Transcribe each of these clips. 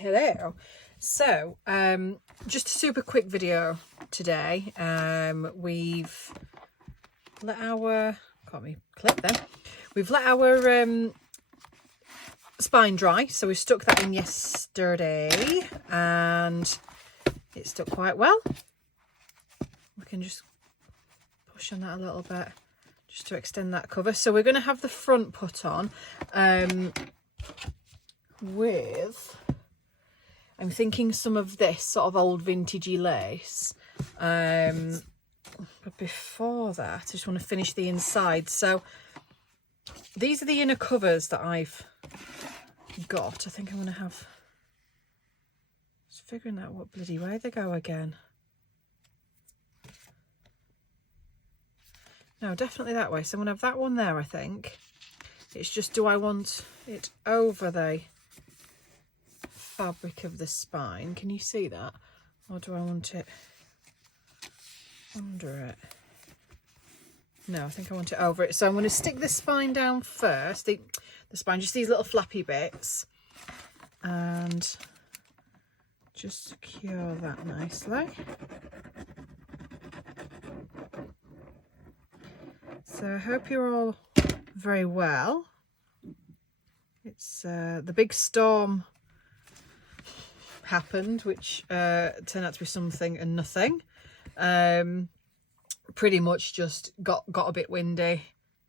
Hello. So just a super quick video today. We've let our we've let our spine dry, so we stuck that in yesterday and it stuck quite well. We can just push on that a little bit just to extend that cover. So we're going to have the front put on with, I'm thinking some of this sort of old vintagey lace, but before that I just want to finish the inside. So these are the inner covers that I've got. I think I'm going to have, just figuring out what bloody way they go again. No, definitely that way. So I'm going to have that one there, I think. It's just, do I want it over the fabric of the spine? Can you see that? Or do I want it under it? No, I think I want it over it. So I'm going to stick the spine down first. The spine, just these little flappy bits. And just secure that nicely. So I hope you're all very well. It's the big storm happened, which turned out to be something and nothing. Pretty much just got a bit windy.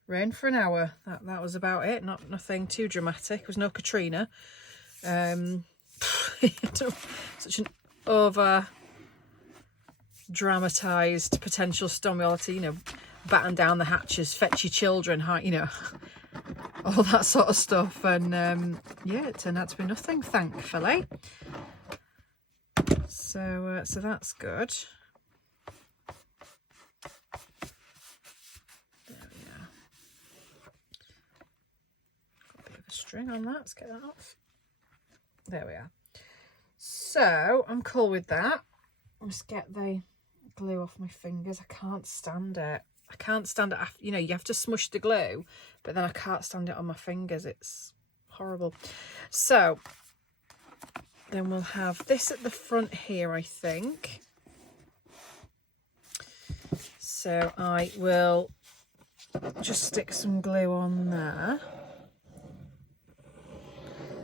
Rain for an hour. That was about it. Nothing too dramatic. It was no Katrina. Such an over dramatized potential storm. You know, batten down the hatches, fetch your children, you know, all that sort of stuff. And yeah, it turned out to be nothing, thankfully. So that's good. There we are. Got a bit of a string on that. Let's get that off. There we are. So I'm cool with that. Let's get the glue off my fingers. I can't stand it. I can't stand it after, you know, you have to smush the glue, but then I can't stand it on my fingers. It's horrible. So then we'll have this at the front here, I think. So I will just stick some glue on there.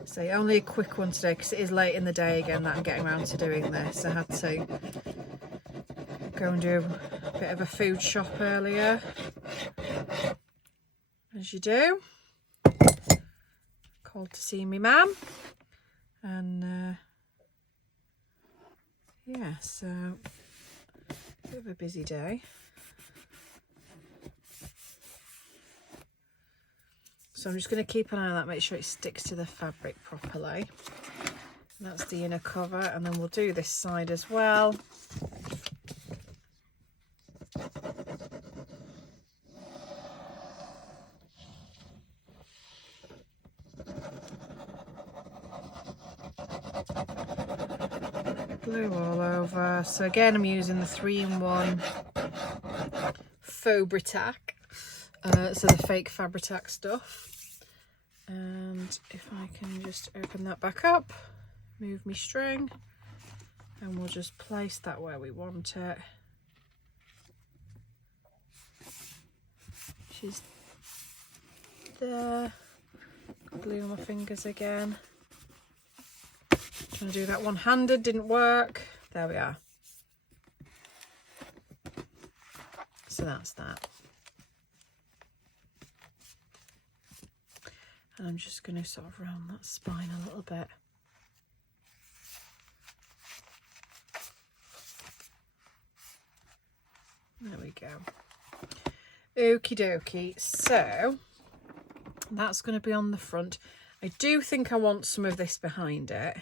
So only a quick one today because it is late in the day again that I'm getting around to doing this. I had to go and do a bit of a food shop earlier, as you do. Called to see me mum, and yeah, so a bit of a busy day. So I'm just going to keep an eye on that, make sure it sticks to the fabric properly. And that's the inner cover, and then we'll do this side as well. Glue all over. So again, I'm using the 3-in-1 faux Britac, so the fake Fabritac stuff. And if I can just open that back up, move my string, and we'll just place that where we want it. She's there. Glue on my fingers again. Trying to do that one-handed, didn't work. There we are. So that's that. And I'm just going to sort of round that spine a little bit. There we go. Okie dokie. So that's going to be on the front. I do think I want some of this behind it.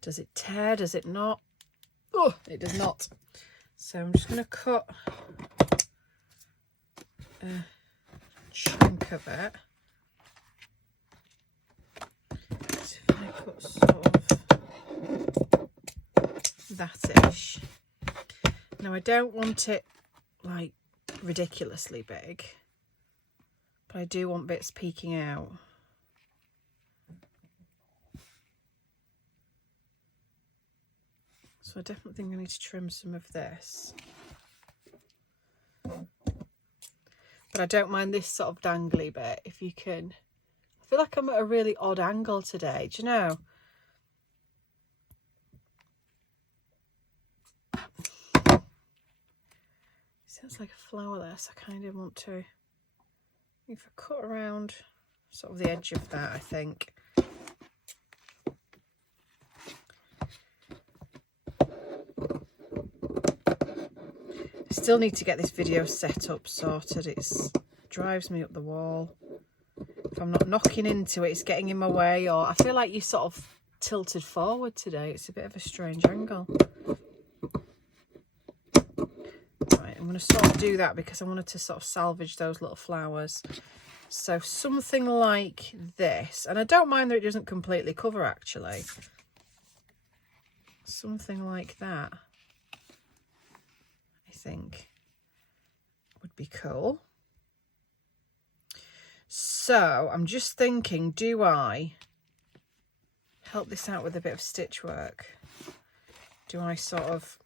Does it tear? Does it not? Oh, it does not. So I'm just going to cut a chunk of it. So if I cut sort of that-ish. Now I don't want it like ridiculously big, but I do want bits peeking out. So I definitely think I need to trim some of this. But I don't mind this sort of dangly bit, if you can. I feel like I'm at a really odd angle today, do you know? Sounds like a flower there, so I kind of want to, if I cut around sort of the edge of that, I think. I still need to get this video set up, sorted. It drives me up the wall. If I'm not knocking into it, it's getting in my way, or I feel like you're sort of tilted forward today. It's a bit of a strange angle. Right, I'm going to sort of do that because I wanted to sort of salvage those little flowers. So something like this, and I don't mind that it doesn't completely cover, actually. Something like that, I think, would be cool. So I'm just thinking, do I help this out with a bit of stitch work? Do I sort of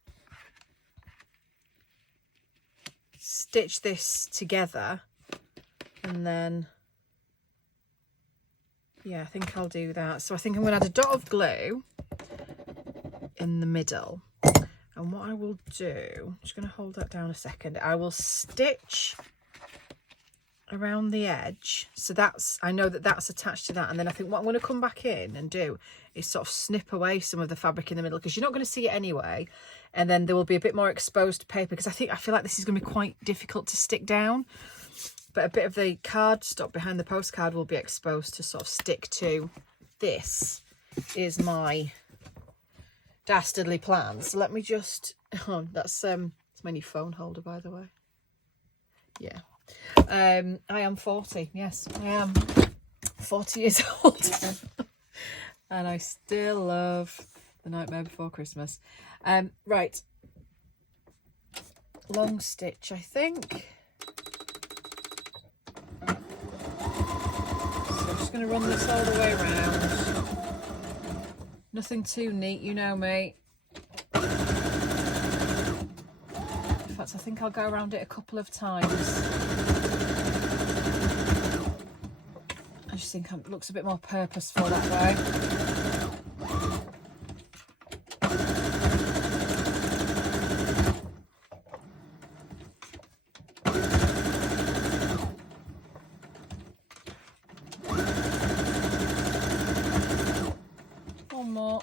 stitch this together and then, yeah, I think I'll do that. So I think I'm going to add a dot of glue in the middle, and what I will do, I'm just going to hold that down a second, I will stitch around the edge, so that's, I know that that's attached to that, and then I think what I'm going to come back in and do is sort of snip away some of the fabric in the middle, because you're not going to see it anyway, and then there will be a bit more exposed paper, because I feel like this is going to be quite difficult to stick down, but a bit of the cardstock behind the postcard will be exposed to sort of stick to. This is my dastardly plan. So let me just, oh, that's it's my new phone holder, by the way. Yeah. I am 40. Yes, I am 40 years old. And I still love The Nightmare Before Christmas. Right. Long stitch, I think. So I'm just going to run this all the way around. Nothing too neat, you know me. In fact, I think I'll go around it a couple of times. I just think it looks a bit more purposeful that way. One more.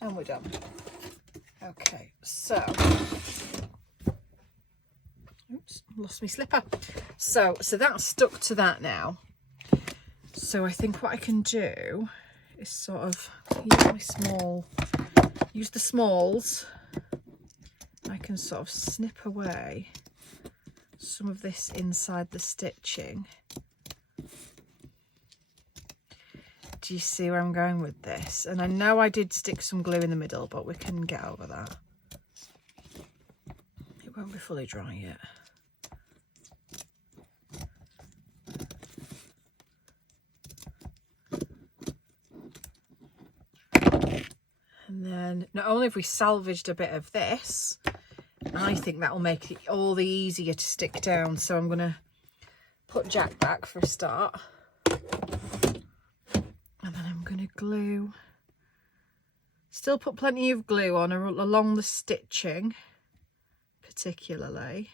And we're done. Okay, so, oops, lost my slipper. So that's stuck to that now. So I think what I can do is sort of use the smalls. I can sort of snip away some of this inside the stitching. Do you see where I'm going with this? And I know I did stick some glue in the middle, but we can get over that. It won't be fully dry yet. And then not only have we salvaged a bit of this, I think that will make it all the easier to stick down. So I'm going to put Jack back for a start. And then I'm going to glue, still put plenty of glue on along the stitching, particularly.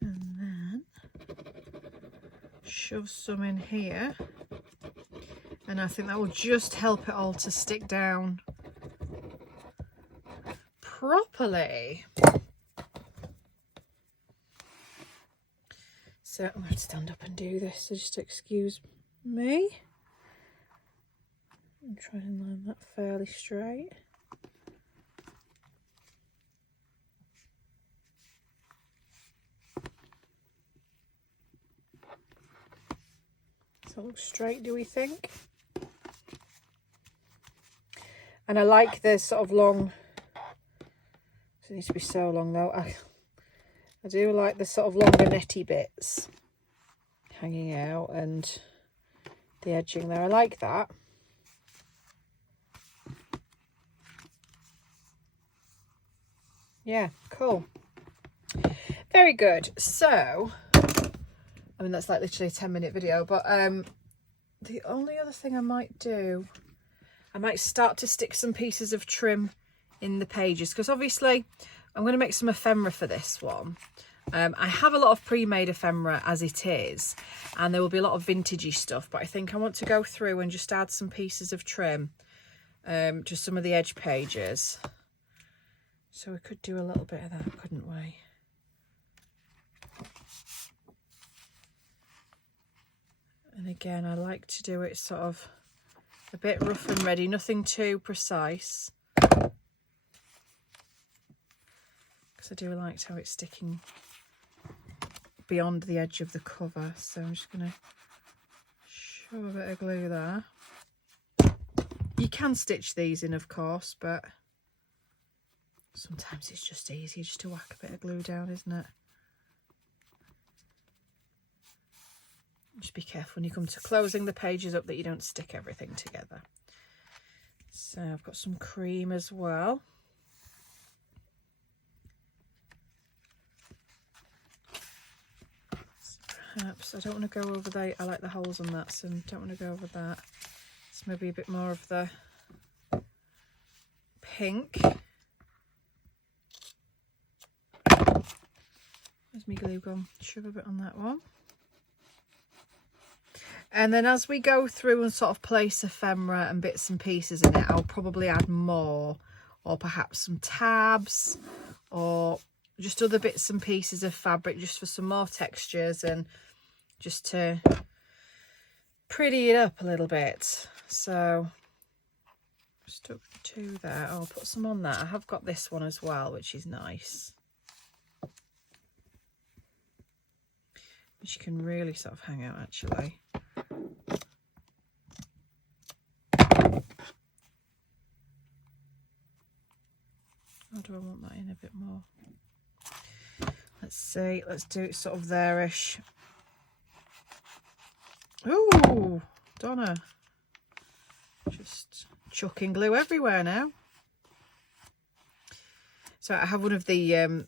And then shove some in here. And I think that will just help it all to stick down properly. So I'm going to stand up and do this, so just excuse me. I'm trying to line that fairly straight. Does that look straight, do we think? And I like the sort of long, it needs to be so long though. I do like the sort of longer netty bits hanging out and the edging there. I like that. Yeah, cool. Very good. So, I mean, that's like literally a 10-minute video, but the only other thing I might do, I might start to stick some pieces of trim in the pages, because obviously I'm going to make some ephemera for this one. I have a lot of pre-made ephemera as it is, and there will be a lot of vintagey stuff, but I think I want to go through and just add some pieces of trim to some of the edge pages. So we could do a little bit of that, couldn't we? And again, I like to do it sort of a bit rough and ready, nothing too precise, because I do like how it's sticking beyond the edge of the cover. So I'm just going to shove a bit of glue there. You can stitch these in, of course, but sometimes it's just easier just to whack a bit of glue down, isn't it? Just be careful when you come to closing the pages up that you don't stick everything together. So I've got some cream as well. So perhaps I don't want to go over there. I like the holes on that, so I don't want to go over that. It's maybe a bit more of the pink. There's my glue gun. Shove a bit on that one. And then as we go through and sort of place ephemera and bits and pieces in it, I'll probably add more, or perhaps some tabs, or just other bits and pieces of fabric just for some more textures and just to pretty it up a little bit. So stuck 2 there. I'll put some on that. I have got this one as well, which is nice, which you can really sort of hang out actually. Or do I want that in a bit more? Let's see, let's do it sort of there-ish. Ooh, Donna. Just chucking glue everywhere now. So I have one of the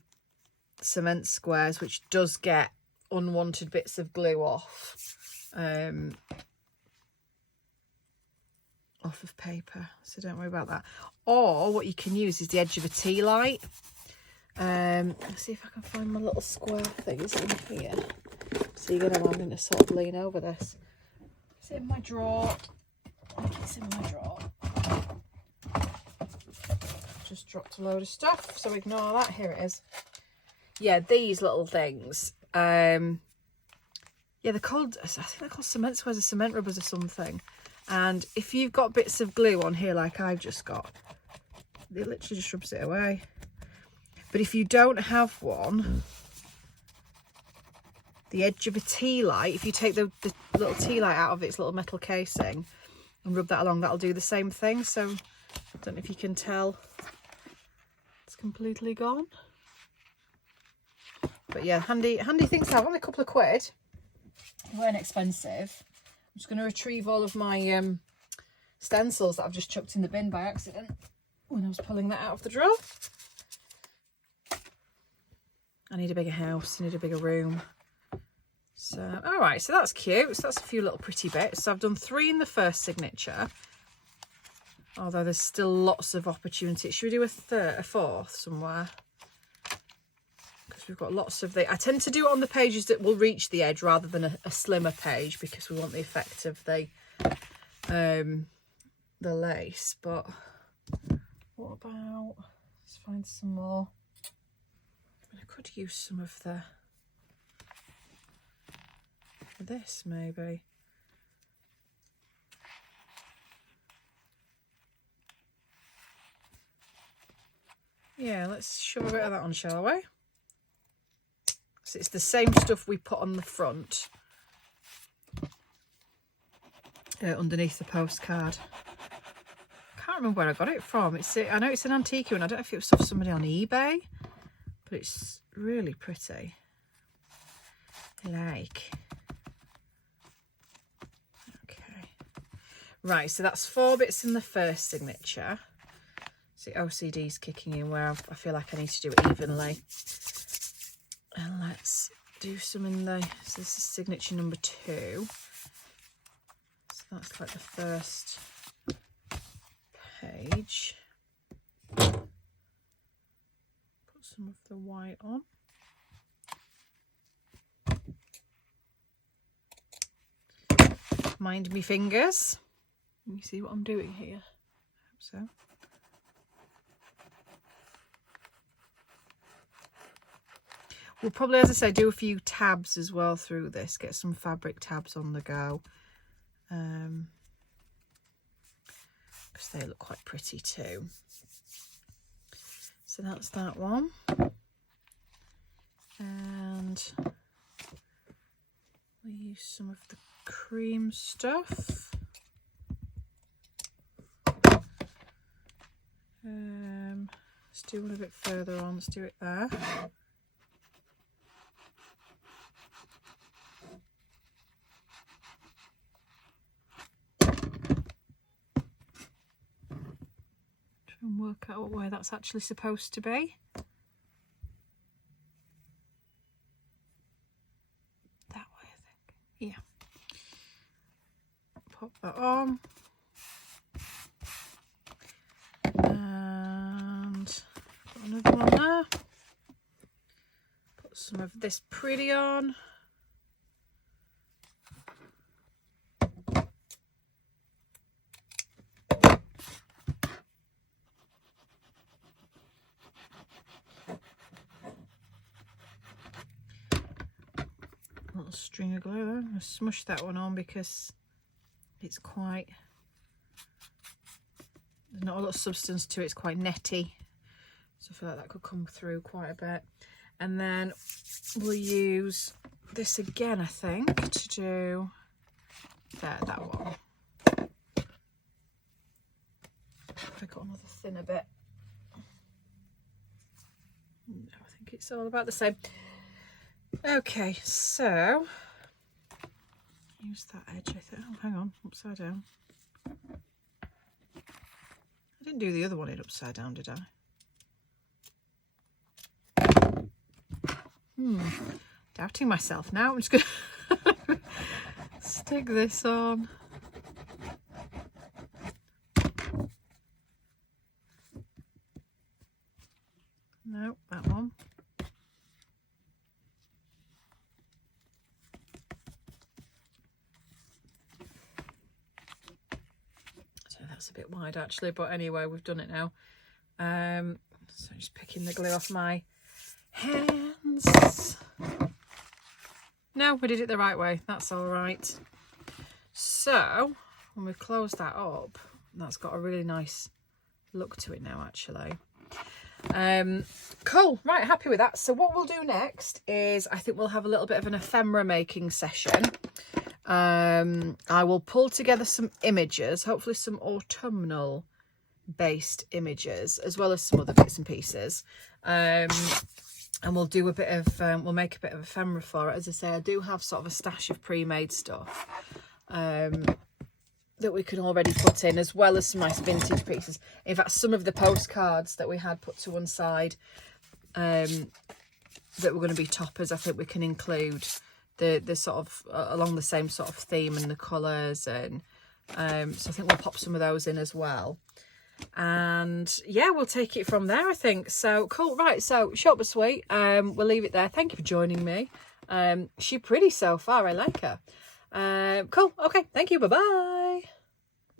cement squares which does get unwanted bits of glue off of paper, so don't worry about that. Or what you can use is the edge of a tea light. Let's see if I can find my little square things in here. So you're gonna, I'm going to sort of lean over this. Is it in my drawer? I think it's in my drawer. Just dropped a load of stuff, so ignore that. Here it is. Yeah, these little things. Yeah, they're called, I think they're called cement squares or cement rubbers or something. And if you've got bits of glue on here like I've just got, it literally just rubs it away. But if you don't have one, the edge of a tea light, if you take the little tea light out of its little metal casing and rub that along, that'll do the same thing. So I don't know if you can tell, it's completely gone. But yeah, handy things to have. Only a couple of quid. They weren't expensive. I'm just going to retrieve all of my stencils that I've just chucked in the bin by accident when I was pulling that out of the drawer. I need a bigger house, I need a bigger room. So, all right, so that's cute. So that's a few little pretty bits. So I've done 3 in the first signature, although there's still lots of opportunity. Should we do a 4th somewhere? Because we've got lots of the, I tend to do it on the pages that will reach the edge rather than a slimmer page, because we want the effect of the lace. But what about, let's find some more. I could use some of the, this maybe. Yeah, let's shove a bit of that on, shall we? So it's the same stuff we put on the front underneath the postcard. I can't remember where I got it from. I know it's an antique one. I don't know if it was off somebody on eBay, but it's really pretty. Like, okay, right, so that's 4 bits in the first signature. See, OCD's kicking in where I feel like I need to do it evenly. And let's do some in the, so this is signature number 2. So that's like the first page. Put some of the white on. Mind me fingers. Let me see what I'm doing here. I hope so. We'll probably, as I say, do a few tabs as well through this. Get some fabric tabs on the go. Because they look quite pretty too. So that's that one. And we'll use some of the cream stuff. Let's do one a bit further on. Let's do it there. And work out where that's actually supposed to be. That way, I think. Yeah. Pop that on. And put another one there. Put some of this pretty on. Little string of glue there. I'm going to smush that one on because it's quite, there's not a lot of substance to it, it's quite netty, so I feel like that could come through quite a bit. And then we'll use this again, I think, to do that one. Pick up another thinner bit. No, I think it's all about the same. Okay, so use that edge, I think. Oh, hang on, upside down. I didn't do the other one in upside down, did I? Doubting myself now. I'm just going to stick this on. No, that one. That's a bit wide actually, but anyway, we've done it now. So just picking the glue off my hands. No, we did it the right way. That's all right. So when we close that up, that's got a really nice look to it now actually. Cool, right, happy with that. So what we'll do next is I think we'll have a little bit of an ephemera making session. I will pull together some images, hopefully some autumnal based images, as well as some other bits and pieces. And we'll do a bit of, we'll make a bit of ephemera for it. As I say, I do have sort of a stash of pre-made stuff that we can already put in, as well as some nice vintage pieces. In fact, some of the postcards that we had put to one side that were going to be toppers, I think we can include the sort of along the same sort of theme and the colours, and so I think we'll pop some of those in as well. And yeah, we'll take it from there, I think. So cool, right, so short but sweet. We'll leave it there. Thank you for joining me. She's pretty so far, I like her. Cool, okay, thank you, bye bye.